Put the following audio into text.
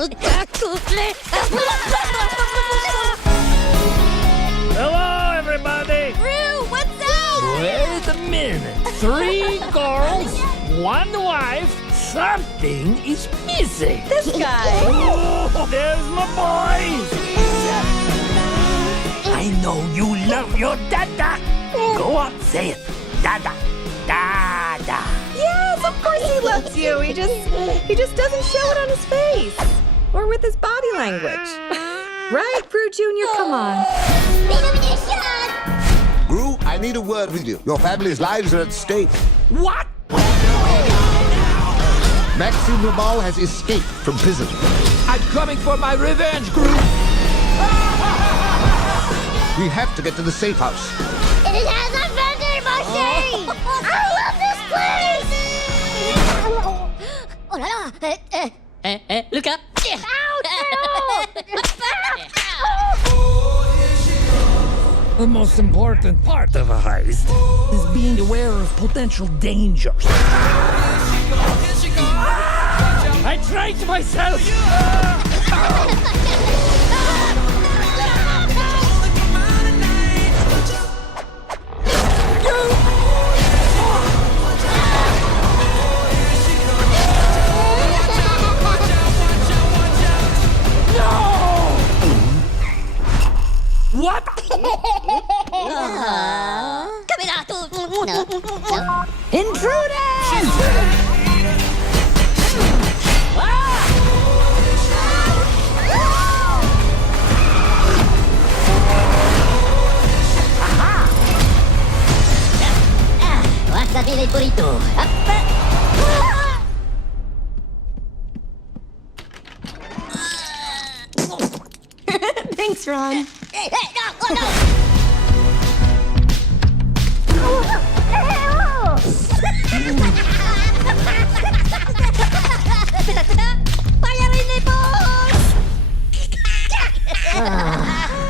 Hello, everybody. Roo, what's up? Wait a minute. 3 girls, 1 wife. Something is missing. This guy. Oh, there's my boys. I know you love your dada. Go on, say it. Dada. Dada. Yes, of course he loves you. He just doesn't show it on his face or with his body language. Right, Brew Jr.? Come on. Gru, I need a word with you. Your family's lives are at stake. What? Maxime Ramal has escaped from prison. I'm coming for my revenge, Gru. We have to get to the safe house. It has a vending machine! I love this place! Oh la la! Look up! The most important part of a heist is being aware of potential dangers. I trained myself! What? Intruders! Guardate il burrito. Thanks, Ron. Hey, no, oh no!